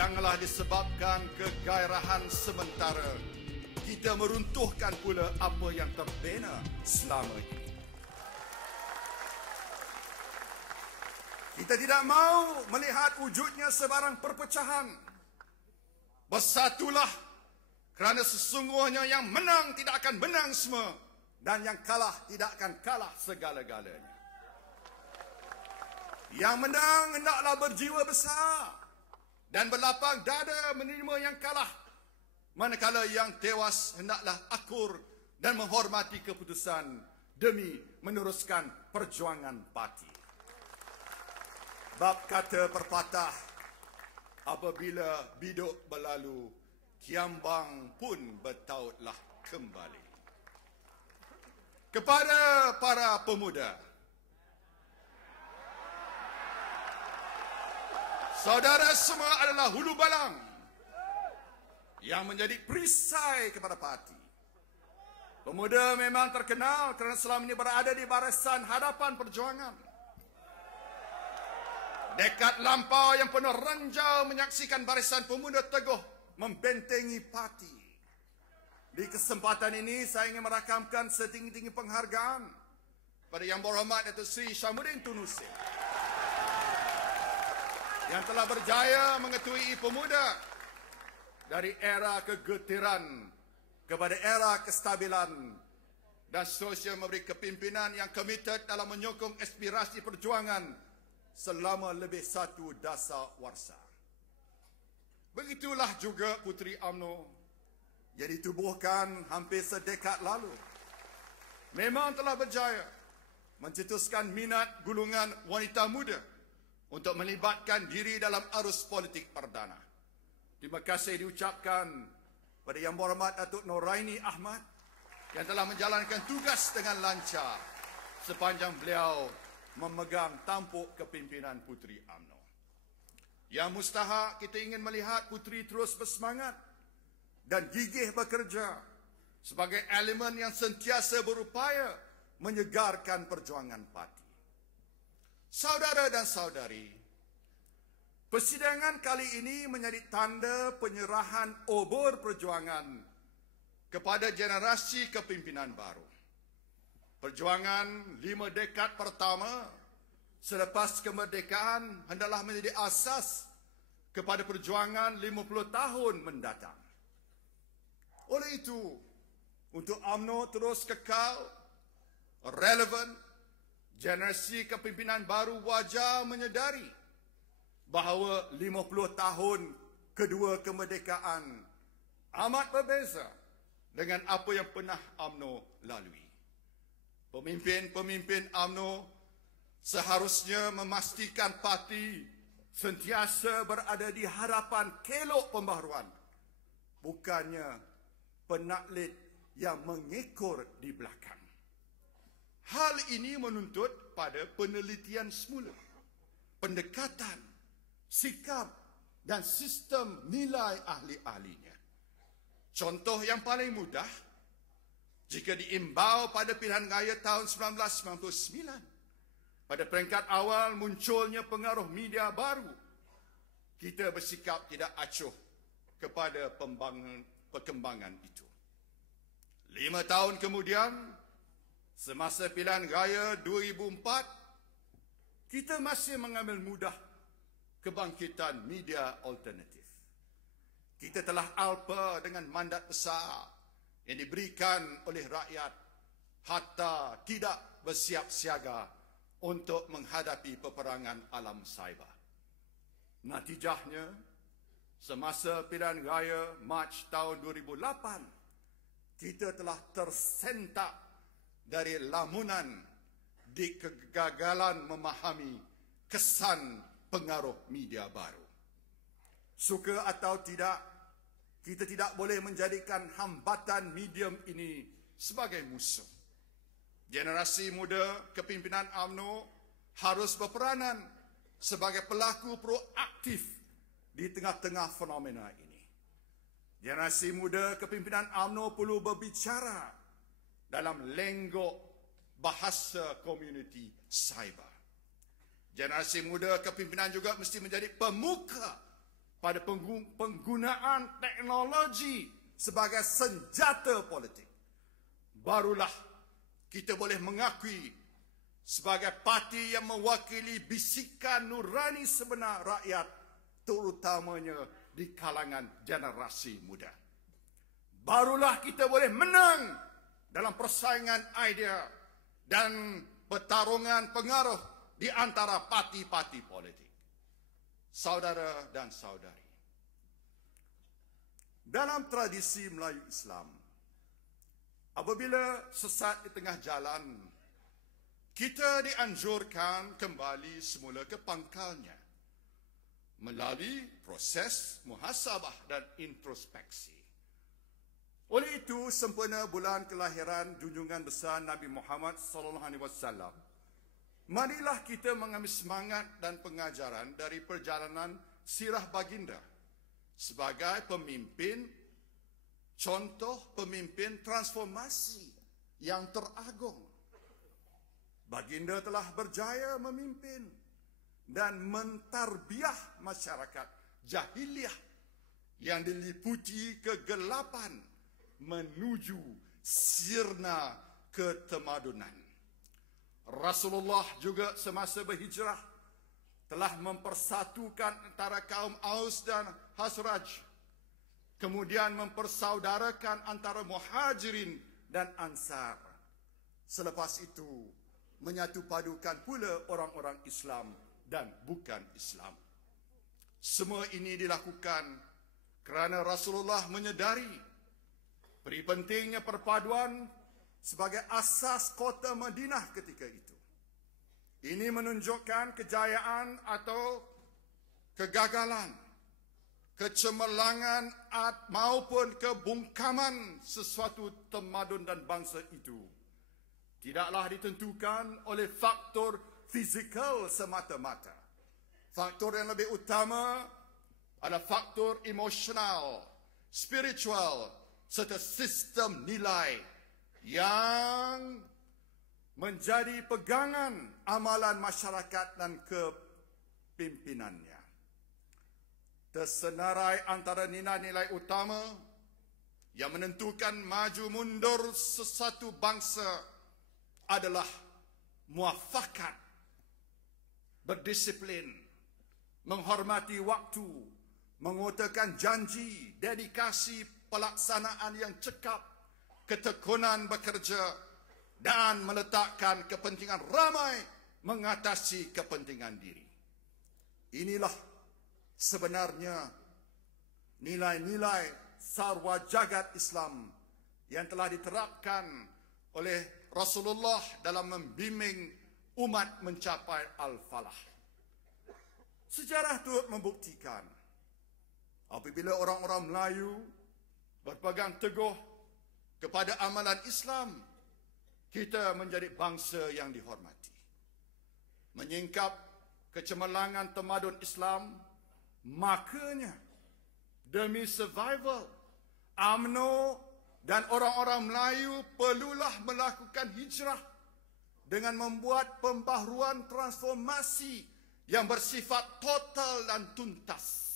janganlah disebabkan kegairahan sementara kita meruntuhkan pula apa yang terbina selama ini. Kita tidak mau melihat wujudnya sebarang perpecahan. Bersatulah kerana sesungguhnya yang menang tidak akan menang semua dan yang kalah tidak akan kalah segala-galanya. Yang menang hendaklah berjiwa besar dan berlapang dada menerima yang kalah. Manakala yang tewas hendaklah akur dan menghormati keputusan demi meneruskan perjuangan parti. Bab kata perpatah, apabila biduk berlalu, kiambang pun bertautlah kembali. Kepada para pemuda, Saudara semua adalah hulu balang yang menjadi perisai kepada parti. Pemuda memang terkenal kerana selama ini berada di barisan hadapan perjuangan. Dekat lampau yang penuh ranjau menyaksikan barisan pemuda teguh membentengi parti. Di kesempatan ini saya ingin merakamkan setinggi-tinggi penghargaan pada Yang Berhormat Datuk Seri Syamuddin Tunusi yang telah berjaya mengetui pemuda dari era kegetiran kepada era kestabilan dan seterusnya memberi kepimpinan yang komited dalam menyokong aspirasi perjuangan selama lebih satu dasar warsa. Begitulah juga Puteri AMNO yang ditubuhkan hampir sedekad lalu. Memang telah berjaya mencetuskan minat gulungan wanita muda untuk melibatkan diri dalam arus politik perdana. Terima kasih diucapkan pada Yang Berhormat Datuk Noraini Ahmad yang telah menjalankan tugas dengan lancar sepanjang beliau memegang tampuk kepimpinan Puteri AMNO. Yang mustahak kita ingin melihat Puteri terus bersemangat dan gigih bekerja sebagai elemen yang sentiasa berupaya menyegarkan perjuangan parti. Saudara dan saudari, persidangan kali ini menjadi tanda penyerahan obor perjuangan kepada generasi kepimpinan baru. Perjuangan lima dekad pertama selepas kemerdekaan hendaklah menjadi asas kepada perjuangan lima puluh tahun mendatang. Oleh itu, untuk UMNO terus kekal, relevan, generasi kepimpinan baru wajar menyedari bahawa 50 tahun kedua kemerdekaan amat berbeza dengan apa yang pernah AMNO lalui. Pemimpin-pemimpin AMNO seharusnya memastikan parti sentiasa berada di hadapan kelok pembaharuan. Bukannya penaklit yang mengekor di belakang. Ini menuntut pada penelitian semula, pendekatan, sikap dan sistem nilai ahli-ahlinya. Contoh yang paling mudah, jika diimbau pada pilihan raya tahun 1999, pada peringkat awal munculnya pengaruh media baru, kita bersikap tidak acuh kepada perkembangan itu. Lima tahun kemudian, Semasa pilihan raya 2004, kita masih mengambil mudah kebangkitan media alternatif. Kita telah alpa dengan mandat besar yang diberikan oleh rakyat hatta tidak bersiap siaga untuk menghadapi peperangan alam cyber. Natijahnya, semasa pilihan raya Mac tahun 2008, kita telah tersentak dari lamunan di kegagalan memahami kesan pengaruh media baru. Suka atau tidak, kita tidak boleh menjadikan hambatan medium ini sebagai musuh. Generasi muda kepimpinan AMNO harus berperanan sebagai pelaku proaktif di tengah-tengah fenomena ini. Generasi muda kepimpinan AMNO perlu berbicara dalam lenggok bahasa komuniti cyber. Generasi muda kepimpinan juga mesti menjadi pemuka pada penggunaan teknologi sebagai senjata politik. Barulah kita boleh mengakui sebagai parti yang mewakili bisikan nurani sebenar rakyat terutamanya di kalangan generasi muda. Barulah kita boleh menang dalam persaingan idea dan pertarungan pengaruh di antara parti-parti politik. Saudara dan saudari. Dalam tradisi Melayu Islam, apabila sesat di tengah jalan, kita dianjurkan kembali semula ke pangkalnya melalui proses muhasabah dan introspeksi. Oleh itu, sempena bulan kelahiran junjungan besar Nabi Muhammad sallallahu alaihi wasallam, marilah kita mengambil semangat dan pengajaran dari perjalanan sirah baginda sebagai pemimpin contoh pemimpin transformasi yang teragung. Baginda telah berjaya memimpin dan mentarbiah masyarakat jahiliah yang diliputi kegelapan menuju sirna ketemadunan. Rasulullah juga semasa berhijrah telah mempersatukan antara kaum Aus dan Hasraj. Kemudian mempersaudarakan antara Muhajirin dan Ansar. Selepas itu menyatu padukan pula orang-orang Islam dan bukan Islam. Semua ini dilakukan kerana Rasulullah menyedari peri pentingnya perpaduan sebagai asas kota Madinah ketika itu. Ini menunjukkan kejayaan atau kegagalan, kecemerlangan maupun kebungkaman sesuatu temadun dan bangsa itu. Tidaklah ditentukan oleh faktor fizikal semata-mata. Faktor yang lebih utama adalah faktor emosional, spiritual serta sistem nilai yang menjadi pegangan amalan masyarakat dan kepimpinannya. Tersenarai antara nilai-nilai utama yang menentukan maju mundur sesuatu bangsa adalah muafakat, berdisiplin, menghormati waktu, mengutarakan janji, dedikasi pelaksanaan yang cekap, ketekunan bekerja dan meletakkan kepentingan ramai mengatasi kepentingan diri. Inilah sebenarnya nilai-nilai sarwa jagat Islam yang telah diterapkan oleh Rasulullah dalam membimbing umat mencapai al-falah. Sejarah turut membuktikan apabila orang-orang Melayu berpegang teguh kepada amalan Islam, kita menjadi bangsa yang dihormati. Menyingkap kecemerlangan temadun Islam, makanya demi survival, AMNO dan orang-orang Melayu perlulah melakukan hijrah dengan membuat pembaharuan transformasi yang bersifat total dan tuntas.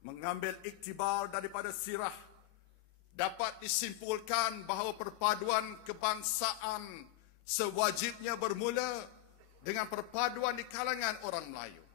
Mengambil iktibar daripada sirah dapat disimpulkan bahawa perpaduan kebangsaan sewajibnya bermula dengan perpaduan di kalangan orang Melayu.